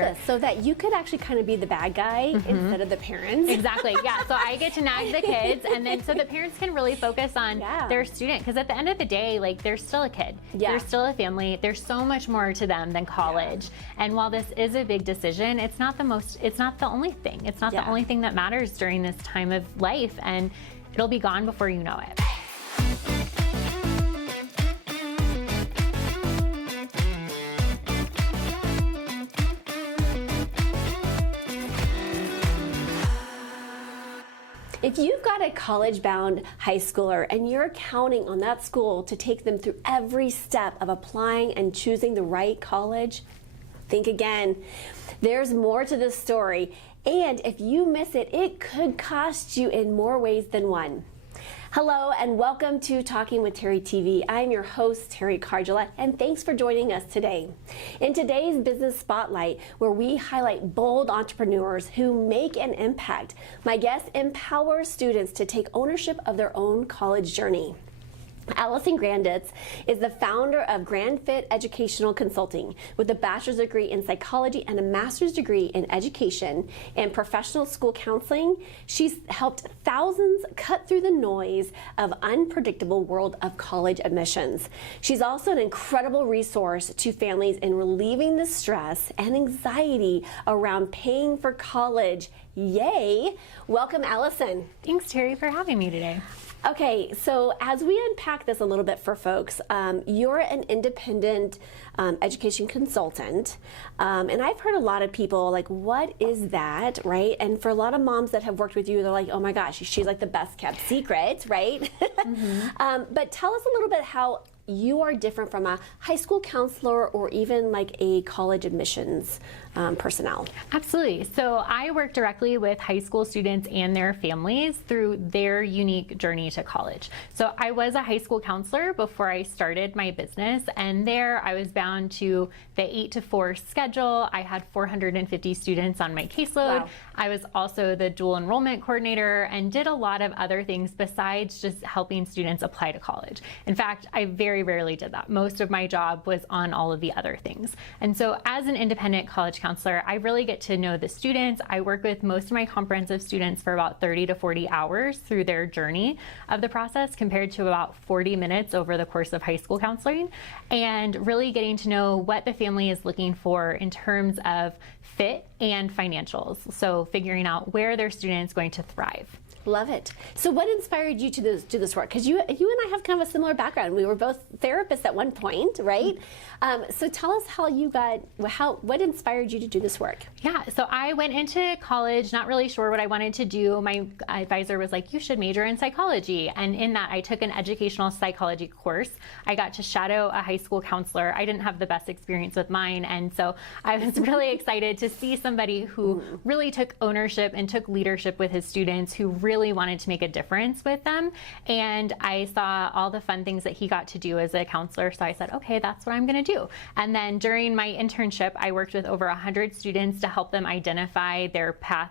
this, so that you could actually kind of be the bad guy instead of the parents. Exactly, yeah. So I get to nag the kids, and then so the parents can really focus on their student, because at the end of the day, like, they're still a kid. They're still a family. There's so much more to them than college. And while this is a big decision, it's not the only thing. It's not the only thing that matters during this time of life, and it'll be gone before you know it. If you've got a college-bound high schooler and you're counting on that school to take them through every step of applying and choosing the right college, think again. There's more to this story, and if you miss it, it could cost you in more ways than one. Hello and welcome to Talking with Teri TV. I'm your host, Teri Cardula, and thanks for joining us today. In today's Business Spotlight, where we highlight bold entrepreneurs who make an impact, my guest empowers students to take ownership of their own college journey. Allison Grandits is the founder of GrandFit Educational Consulting with a bachelor's degree in psychology and a master's degree in education and professional school counseling. She's helped thousands cut through the noise of unpredictable world of college admissions. She's also an incredible resource to families in relieving the stress and anxiety around paying for college. Yay! Welcome, Allison. Thanks, Teri, for having me today. Okay, so as we unpack this a little bit for folks, you're an independent education consultant, and I've heard a lot of people like, what is that, right? And for a lot of moms that have worked with you, they're like, oh my gosh, she's like the best kept secret, right? But tell us a little bit how you are different from a high school counselor or even like a college admissions personnel. Absolutely. So I work directly with high school students and their families through their unique journey to college. So I was a high school counselor before I started my business, and there I was bound to the 8 to 4 schedule. I had 450 students on my caseload. Wow. I was also the dual enrollment coordinator and did a lot of other things besides just helping students apply to college. In fact, I very rarely did that. Most of my job was on all of the other things. And so as an independent college counselor, I really get to know the students. I work with most of my comprehensive students for about 30 to 40 hours through their journey of the process, compared to about 40 minutes over the course of high school counseling, and really getting to know what the family is looking for in terms of fit and financials. So figuring out where their student is going to thrive. Love it. So what inspired you to this work? Because you and I have kind of a similar background. We were both therapists at one point, right? So tell us how you got, what inspired you to do this work? Yeah, so I went into college not really sure what I wanted to do. My advisor was like, you should major in psychology. And in that, I took an educational psychology course. I got to shadow a high school counselor. I didn't have the best experience with mine. And so I was really excited to see somebody who really took ownership and took leadership with his students, who really wanted to make a difference with them. And I saw all the fun things that he got to do as a counselor. So I said, okay, that's what I'm going to do. And then during my internship, I worked with over 100 students to help them identify their path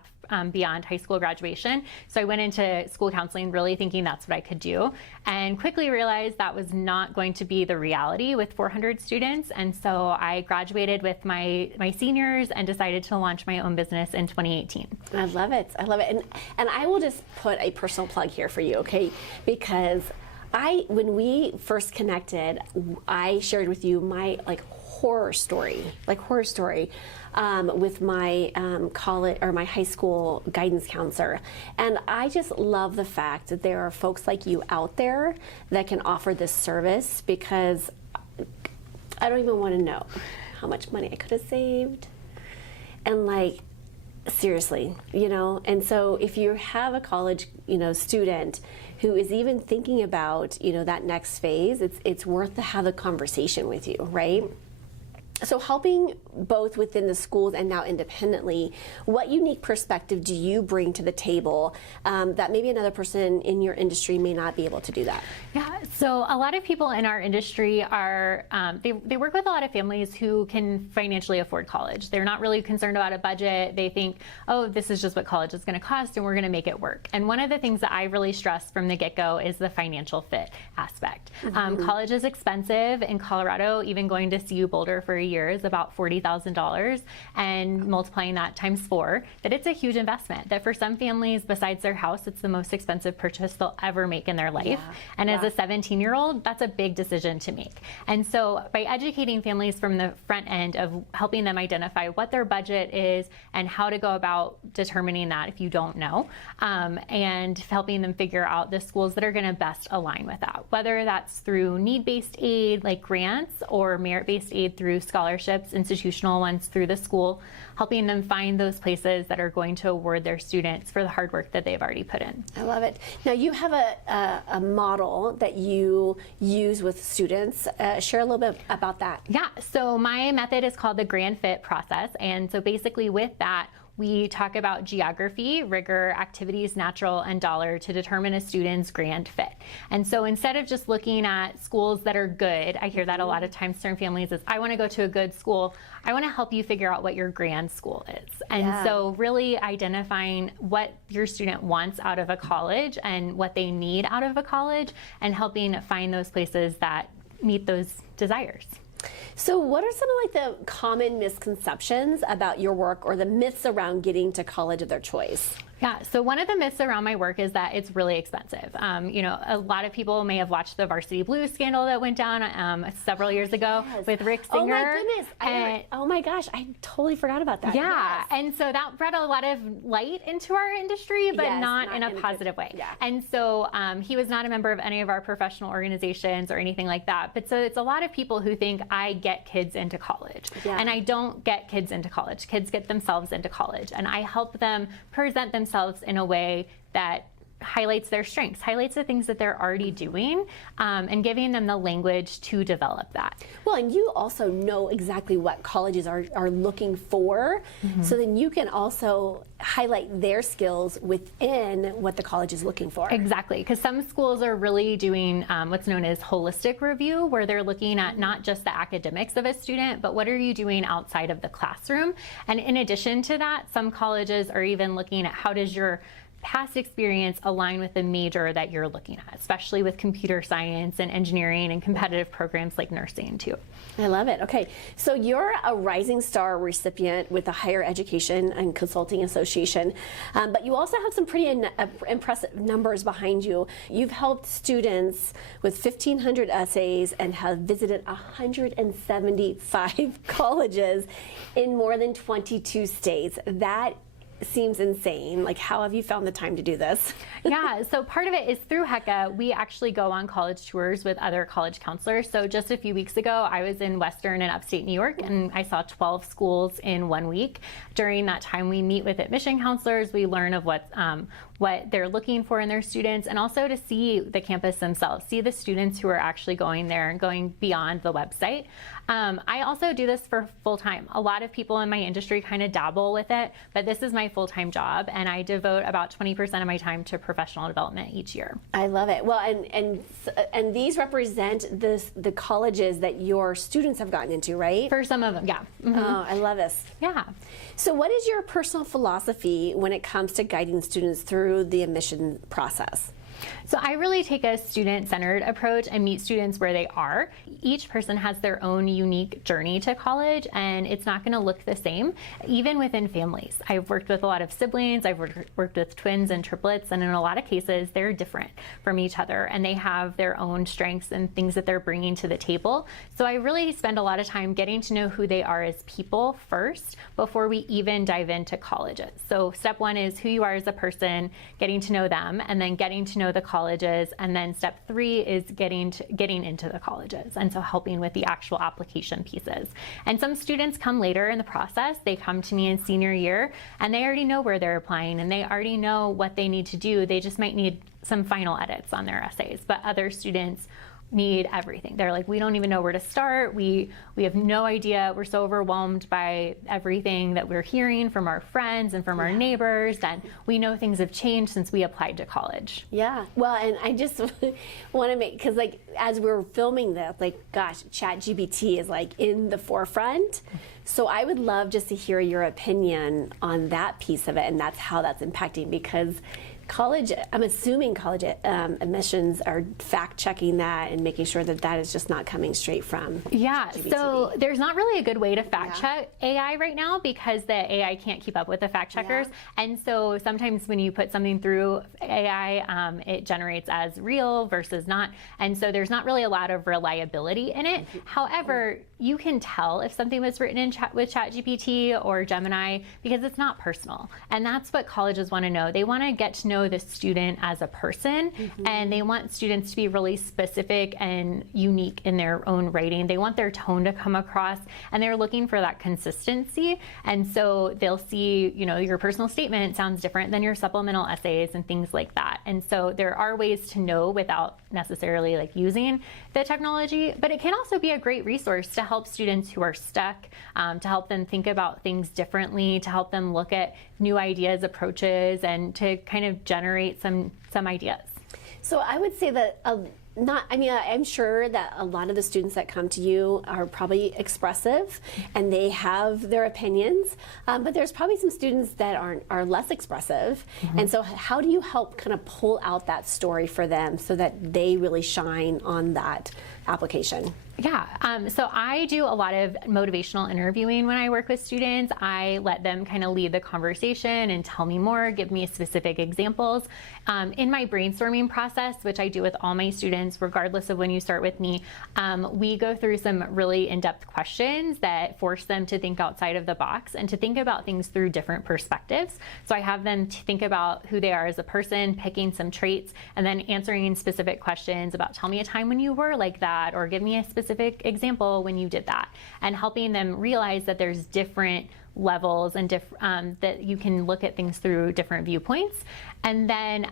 beyond high school graduation. So I went into school counseling really thinking that's what I could do, and quickly realized that was not going to be the reality with 400 students. And so I graduated with my seniors and decided to launch my own business in 2018. I love it. I love it. And I will just put a personal plug here for you, okay? Because when we first connected, I shared with you my horror story with my college or my high school guidance counselor. And I just love the fact that there are folks like you out there that can offer this service, because I don't even want to know how much money I could have saved. And seriously, and so if you have a college, student who is even thinking about, that next phase, it's worth to have a conversation with you, right? So helping both within the schools and now independently, what unique perspective do you bring to the table that maybe another person in your industry may not be able to do that? Yeah, so a lot of people in our industry are, they work with a lot of families who can financially afford college. They're not really concerned about a budget. They think, oh, this is just what college is going to cost and we're going to make it work. And one of the things that I really stress from the get-go is the financial fit aspect. College is expensive in Colorado. Even going to CU Boulder for a years, about $40,000, and multiplying that times 4, that it's a huge investment. That for some families, besides their house, it's the most expensive purchase they'll ever make in their life. And as a 17-year-old, that's a big decision to make. And so by educating families from the front end of helping them identify what their budget is and how to go about determining that if you don't know, and helping them figure out the schools that are going to best align with that, whether that's through need-based aid like grants or merit-based aid through scholarships, institutional ones through the school, helping them find those places that are going to award their students for the hard work that they've already put in. I love it. Now you have a model that you use with students. Share a little bit about that. Yeah, so my method is called the Grand Fit process. And so basically with that, we talk about geography, rigor, activities, natural, and dollar to determine a student's grand fit. And so instead of just looking at schools that are good, I hear that a lot of times from families is, I want to go to a good school. I want to help you figure out what your grand school is. And so really identifying what your student wants out of a college and what they need out of a college, and helping find those places that meet those desires. So what are some of like the common misconceptions about your work or the myths around getting to college of their choice? Yeah, so one of the myths around my work is that it's really expensive. You know, a lot of people may have watched the Varsity Blues scandal that went down several years ago with Rick Singer. Oh my goodness! Oh my gosh, I totally forgot about that. Yeah, and so that brought a lot of light into our industry, but not in a positive way. Yeah. And so he was not a member of any of our professional organizations or anything like that. But so it's a lot of people who think I get kids into college, and I don't get kids into college. Kids get themselves into college, and I help them present themselves in a way that highlights their strengths, highlights the things that they're already doing, and giving them the language to develop that. Well, and you also know exactly what colleges are looking for, so then you can also highlight their skills within what the college is looking for. Exactly, because some schools are really doing what's known as holistic review, where they're looking at not just the academics of a student, but what are you doing outside of the classroom. And in addition to that, some colleges are even looking at how does your past experience align with the major that you're looking at, especially with computer science and engineering and competitive programs like nursing too. I love it. Okay, so you're a Rising Star recipient with the Higher Education and Consulting Association, but you also have some pretty impressive numbers behind you. You've helped students with 1,500 essays and have visited 175 colleges in more than 22 states. That seems insane. Like, how have you found the time to do this? Yeah, so part of it is through HECA. We actually go on college tours with other college counselors. So just a few weeks ago, I was in Western and upstate New York, and I saw 12 schools in 1 week. During that time, we meet with admission counselors. We learn of what they're looking for in their students, and also to see the campus themselves, see the students who are actually going there and going beyond the website. I also do this for full-time. A lot of people in my industry kind of dabble with it, but this is my full-time job, and I devote about 20% of my time to professional development each year. I love it. Well, and these represent the colleges that your students have gotten into, right? For some of them, yeah. Mm-hmm. Oh, I love this. Yeah. So what is your personal philosophy when it comes to guiding students through the admission process? So I really take a student-centered approach and meet students where they are. Each person has their own unique journey to college, and it's not going to look the same, even within families. I've worked with a lot of siblings, I've worked with twins and triplets, and in a lot of cases, they're different from each other, and they have their own strengths and things that they're bringing to the table. So I really spend a lot of time getting to know who they are as people first before we even dive into colleges. So step one is who you are as a person, getting to know them, and then getting to know the colleges, and then step 3 is getting into the colleges, and so helping with the actual application pieces. And some students come later in the process. They come to me in senior year, and they already know where they're applying, and they already know what they need to do. They just might need some final edits on their essays, but other students need everything. They're like, we don't even know where to start. We have no idea. We're so overwhelmed by everything that we're hearing from our friends and from our neighbors that we know things have changed since we applied to college. Yeah. Well, and I just want to make, because like as we're filming this, like, gosh, ChatGPT is like in the forefront. So I would love just to hear your opinion on that piece of it, and that's how that's impacting, because college, I'm assuming college admissions are fact checking that and making sure that that is just not coming straight from Yeah, GPT. so there's not really a good way to fact check AI right now because the AI can't keep up with the fact checkers. And so sometimes when you put something through AI, it generates as real versus not. And so there's not really a lot of reliability in it. However, you can tell if something was written in with ChatGPT or Gemini because it's not personal. And that's what colleges want to know. They want to get to know the student as a person, and they want students to be really specific and unique in their own writing. They want their tone to come across, and they're looking for that consistency. And so they'll see, you know, your personal statement sounds different than your supplemental essays and things like that. And so there are ways to know without necessarily like using the technology, but it can also be a great resource to help students who are stuck, to help them think about things differently, to help them look at new ideas, approaches, and to kind of generate some ideas. So I would say that I'm sure that a lot of the students that come to you are probably expressive and they have their opinions, but there's probably some students that are less expressive. And so how do you help kind of pull out that story for them so that they really shine on that application? Yeah, so I do a lot of motivational interviewing when I work with students. I let them kind of lead the conversation and tell me more, give me specific examples. In my brainstorming process, which I do with all my students, regardless of when you start with me, we go through some really in-depth questions that force them to think outside of the box and to think about things through different perspectives. So I have them think about who they are as a person, picking some traits, and then answering specific questions about tell me a time when you were like that, or give me a specific example when you did that, and helping them realize that there's different levels and that you can look at things through different viewpoints, and then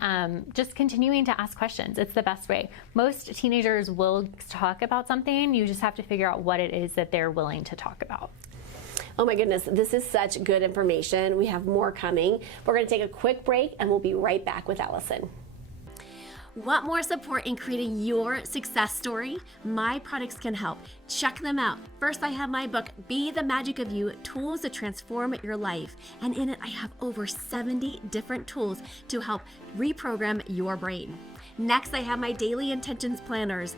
just continuing to ask questions. It's the best way. Most teenagers will talk about something. You just have to figure out what it is that they're willing to talk about. Oh my goodness, this is such good information. We have more coming. We're going to take a quick break and we'll be right back with Allison. Want more support in creating your success story? My products can help. Check them out. First, I have my book, Be the Magic of You, Tools to Transform Your Life. And in it, I have over 70 different tools to help reprogram your brain. Next, I have my Daily Intentions Planners.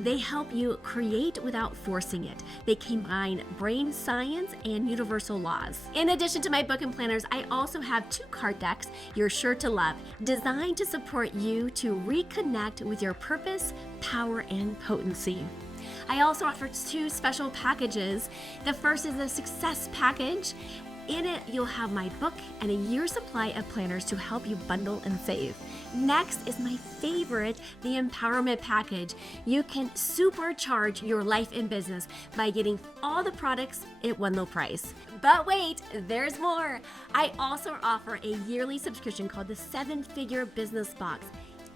They help you create without forcing it. They combine brain science and universal laws. In addition to my book and planners, I also have 2 card decks you're sure to love, designed to support you to reconnect with your purpose, power, and potency. I also offer 2 special packages. The first is the Success Package. In it, you'll have my book and a year's supply of planners to help you bundle and save. Next is my favorite, the Empowerment Package. You can supercharge your life and business by getting all the products at one low price. But wait, there's more. I also offer a yearly subscription called the 7-Figure Business Box.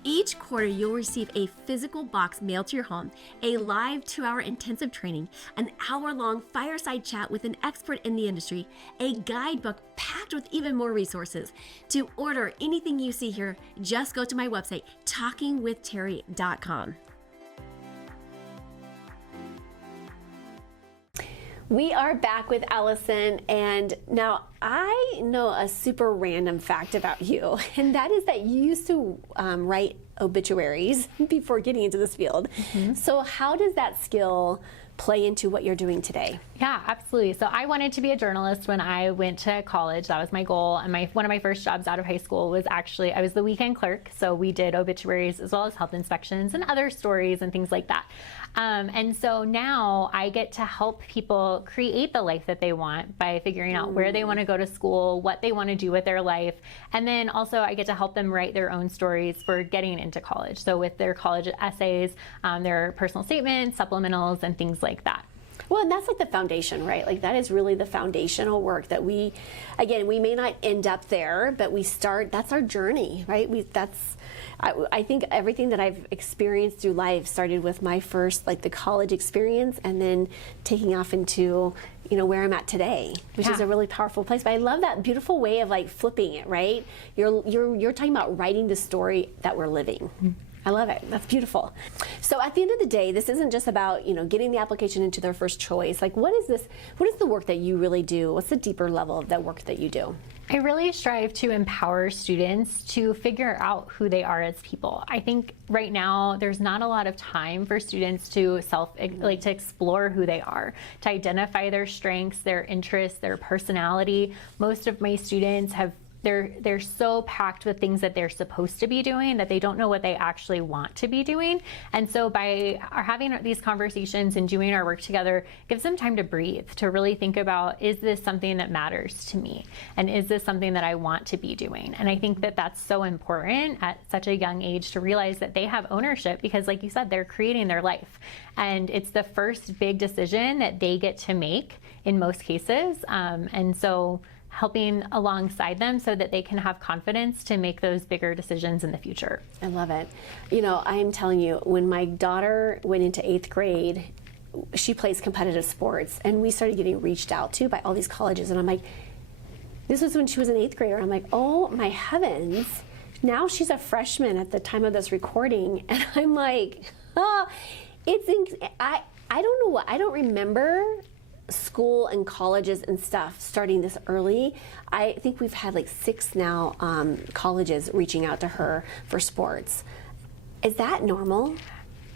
Each quarter, you'll receive a physical box mailed to your home, a live 2-hour intensive training, an hour-long fireside chat with an expert in the industry, a guidebook packed with even more resources. To order anything you see here, just go to my website, talkingwithteri.com. We are back with Allison, and now I know a super random fact about you, and that is that you used to write obituaries before getting into this field. So how does that skill play into what you're doing today? Yeah, absolutely. So I wanted to be a journalist when I went to college. That was my goal. And one of my first jobs out of high school was actually, I was the weekend clerk. So we did obituaries as well as health inspections and other stories and things like that. And so now I get to help people create the life that they want by figuring out where they want to go to school, what they want to do with their life. And then also I get to help them write their own stories for getting into college. So with their college essays, their personal statements, supplementals, and things like that. Well, and that's like the foundation, right? Like that is really the foundational work that we may not end up there, but we start, that's our journey, right? I think everything that I've experienced through life started with my first, like the college experience, and then taking off into, where I'm at today, which is a really powerful place. But I love that beautiful way of like flipping it, right? You're talking about writing the story that we're living. I love it. That's beautiful. So at the end of the day, this isn't just about, getting the application into their first choice. Like, what is the work that you really do? What's the deeper level of that work that you do? I really strive to empower students to figure out who they are as people. I think right now there's not a lot of time for students to to explore who they are, to identify their strengths, their interests, their personality. Most of my students they're so packed with things that they're supposed to be doing that they don't know what they actually want to be doing. And so by having these conversations and doing our work together, gives them time to breathe, to really think about, is this something that matters to me? And is this something that I want to be doing? And I think that that's so important at such a young age to realize that they have ownership, because like you said, they're creating their life. And it's the first big decision that they get to make in most cases. And so helping alongside them so that they can have confidence to make those bigger decisions in the future. I love it. I'm telling you, when my daughter went into 8th grade, she plays competitive sports, and we started getting reached out to by all these colleges. And I'm like, this was when she was an 8th grader. I'm like, oh my heavens. Now she's a freshman at the time of this recording. And I'm like, I don't know what, I don't remember school and colleges and stuff starting this early. I think we've had like 6 now colleges reaching out to her for sports. Is that normal?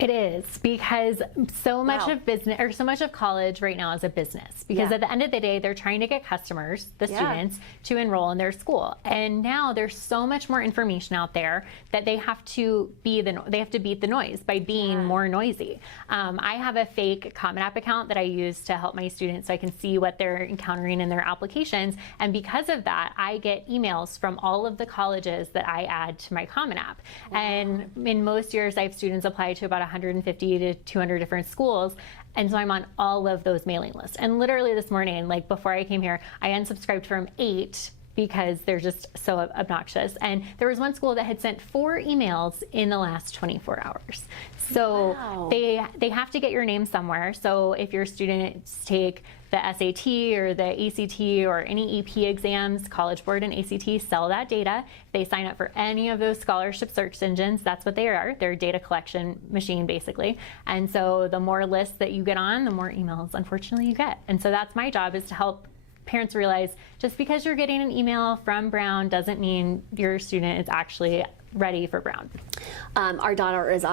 It is, because so much of business, or so much of college right now is a business, because at the end of the day, they're trying to get customers, the students, to enroll in their school. And now there's so much more information out there that they have to beat the noise by being more noisy. I have a fake Common App account that I use to help my students so I can see what they're encountering in their applications. And because of that, I get emails from all of the colleges that I add to my Common App. And in most years, I have students apply to about 150 to 200 different schools. And so I'm on all of those mailing lists. And literally this morning, like before I came here, I unsubscribed from 8 because they're just so obnoxious. And there was one school that had sent 4 emails in the last 24 hours. So they have to get your name somewhere. So if your students take the SAT or the ACT or any EP exams, College Board and ACT sell that data. If they sign up for any of those scholarship search engines, that's what they are. They're a data collection machine, basically. And so the more lists that you get on, the more emails, unfortunately, you get. And so that's my job, is to help parents realize just because you're getting an email from Brown doesn't mean your student is actually ready for Brown. Our daughter is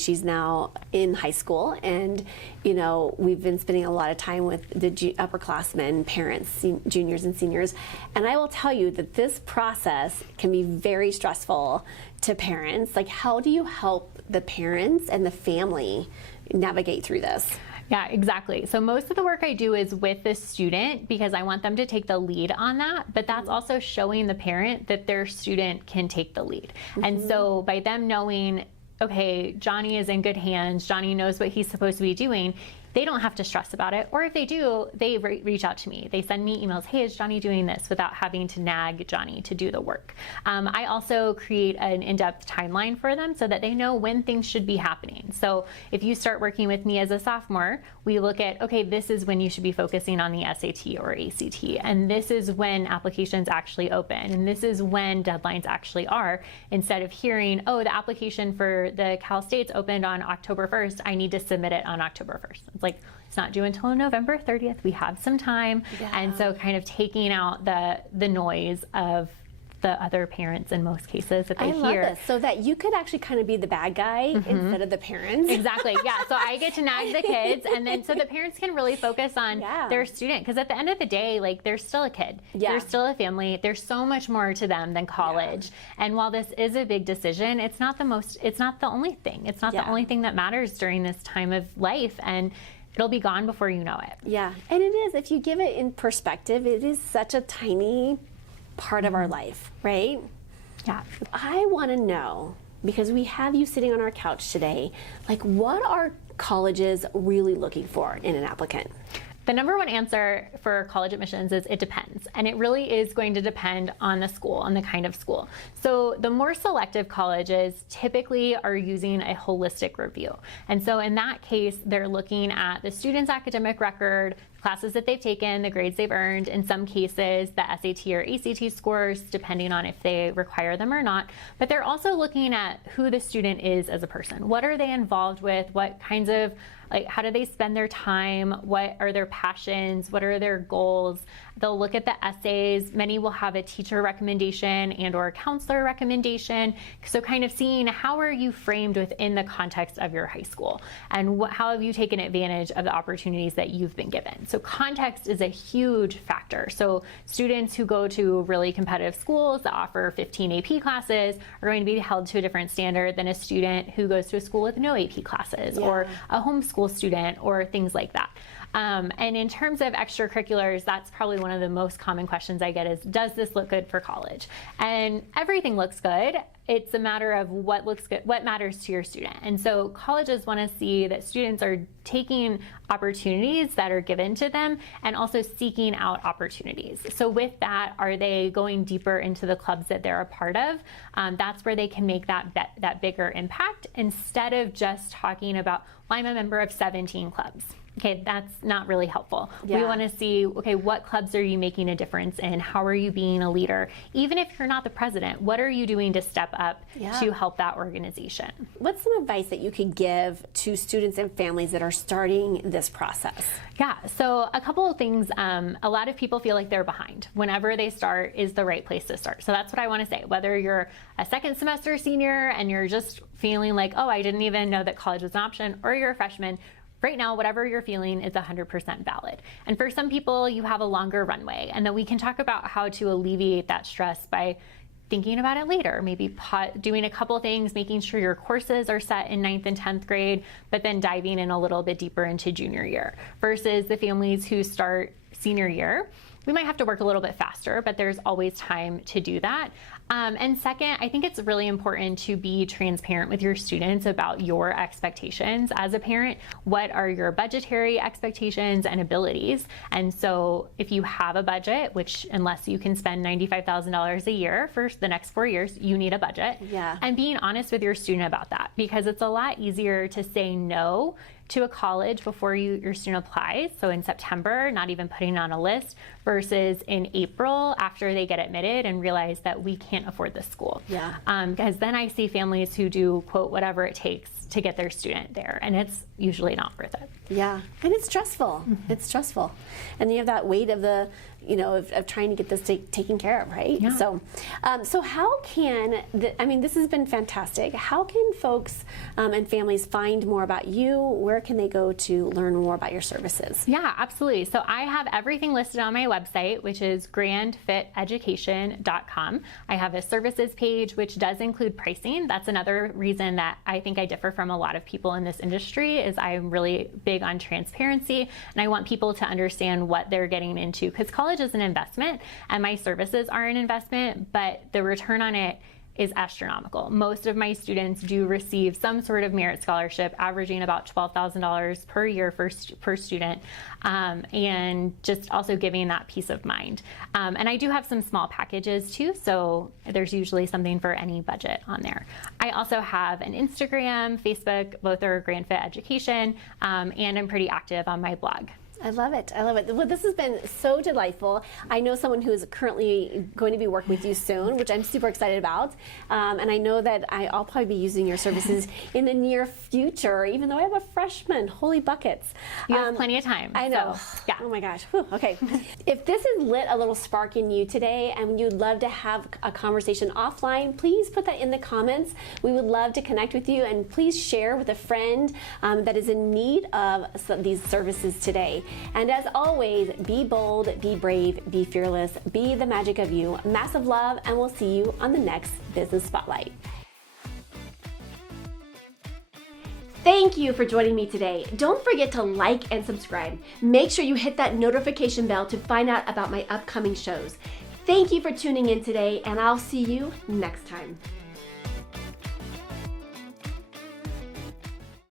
she's now in high school, and we've been spending a lot of time with the upperclassmen, parents, juniors and seniors, and I will tell you that this process can be very stressful to parents. Like, how do you help the parents and the family navigate through this? Yeah, exactly. So most of the work I do is with the student, because I want them to take the lead on that, but that's also showing the parent that their student can take the lead. And so by them knowing, okay, Johnny is in good hands, Johnny knows what he's supposed to be doing, they don't have to stress about it. Or if they do, they reach out to me. They send me emails, hey, is Johnny doing this, without having to nag Johnny to do the work. I also create an in-depth timeline for them so that they know when things should be happening. So if you start working with me as a sophomore, we look at, okay, this is when you should be focusing on the SAT or ACT, and this is when applications actually open, and this is when deadlines actually are, instead of hearing, oh, the application for the Cal States opened on October 1st, I need to submit it on October 1st. It's like, it's not due until November 30th. We have some time. And so kind of taking out the noise of the other parents in most cases that they hear. I love this, so that you could actually kind of be the bad guy instead of the parents. Exactly, yeah. So I get to nag the kids, and then so the parents can really focus on their student, because at the end of the day, like, they're still a kid. They're still a family. There's so much more to them than college. And while this is a big decision, it's not the only thing. It's not the only thing that matters during this time of life, and it'll be gone before you know it. Yeah, and it is. If you give it in perspective, it is such a tiny part of our life, right? Yeah. I want to know, because we have you sitting on our couch today, like, what are colleges really looking for in an applicant? The number one answer for college admissions is it depends. And it really is going to depend on the school, on the kind of school. So the more selective colleges typically are using a holistic review. And so in that case, they're looking at the student's academic record, classes that they've taken, the grades they've earned, in some cases, the SAT or ACT scores, depending on if they require them or not. But they're also looking at who the student is as a person. What are they involved with? What kinds of, how do they spend their time? What are their passions? What are their goals? They'll look at the essays. Many will have a teacher recommendation and or a counselor recommendation. So kind of seeing how are you framed within the context of your high school, and how have you taken advantage of the opportunities that you've been given. So context is a huge factor. So students who go to really competitive schools that offer 15 AP classes are going to be held to a different standard than a student who goes to a school with no AP classes, or a homeschool student, or things like that. And in terms of extracurriculars, that's probably one of the most common questions I get is, does this look good for college? And everything looks good. It's a matter of what looks good, what matters to your student. And so colleges want to see that students are taking opportunities that are given to them and also seeking out opportunities. So with that, are they going deeper into the clubs that they're a part of? That's where they can make that bigger impact, instead of just talking about, well, I'm a member of 17 clubs. Okay, that's not really helpful. We want to see, okay, what clubs are you making a difference in? How are you being a leader? Even if you're not the president, what are you doing to step up to help that organization? What's some advice that you could give to students and families that are starting this process? Yeah, so a couple of things. A lot of people feel like they're behind. Whenever they start is the right place to start. So that's what I want to say. Whether you're a second semester senior and you're just feeling like, oh, I didn't even know that college was an option, or you're a freshman, right now, whatever you're feeling is 100% valid. And for some people, you have a longer runway, and then we can talk about how to alleviate that stress by thinking about it later, maybe doing a couple things, making sure your courses are set in 9th and 10th grade, but then diving in a little bit deeper into junior year, versus the families who start senior year. We might have to work a little bit faster, but there's always time to do that. And second, I think it's really important to be transparent with your students about your expectations as a parent. What are your budgetary expectations and abilities? And so if you have a budget, which unless you can spend $95,000 a year for the next 4 years, you need a budget. And being honest with your student about that, because it's a lot easier to say no to a college before your student applies, so in September, not even putting it on a list, versus in April after they get admitted and realize that we can't afford this school. Because then I see families who do, quote, whatever it takes to get their student there, and it's usually not worth it. And it's stressful. It's stressful. And you have that weight of the, of trying to get this taken care of, right? So how can, this has been fantastic. How can folks and families find more about you? Where can they go to learn more about your services? Yeah, absolutely. So I have everything listed on my website, which is grandfiteducation.com. I have a services page, which does include pricing. That's another reason that I think I differ from a lot of people in this industry, is I'm really big on transparency, and I want people to understand what they're getting into, because college is an investment and my services are an investment, but the return on it is astronomical. Most of my students do receive some sort of merit scholarship, averaging about $12,000 per year per student, and just also giving that peace of mind. And I do have some small packages too, so there's usually something for any budget on there. I also have an Instagram, Facebook, both are Grand Fit Education, and I'm pretty active on my blog. I love it. I love it. Well, this has been so delightful. I know someone who is currently going to be working with you soon, which I'm super excited about. And I know that I'll probably be using your services in the near future, even though I have a freshman. Holy buckets. You have plenty of time. I know. So, yeah. Oh my gosh. Whew. Okay. If this has lit a little spark in you today and you'd love to have a conversation offline, please put that in the comments. We would love to connect with you, and please share with a friend that is in need of these services today. And as always, be bold, be brave, be fearless, be the magic of you. Massive love, and we'll see you on the next Business Spotlight. Thank you for joining me today. Don't forget to like and subscribe. Make sure you hit that notification bell to find out about my upcoming shows. Thank you for tuning in today, and I'll see you next time.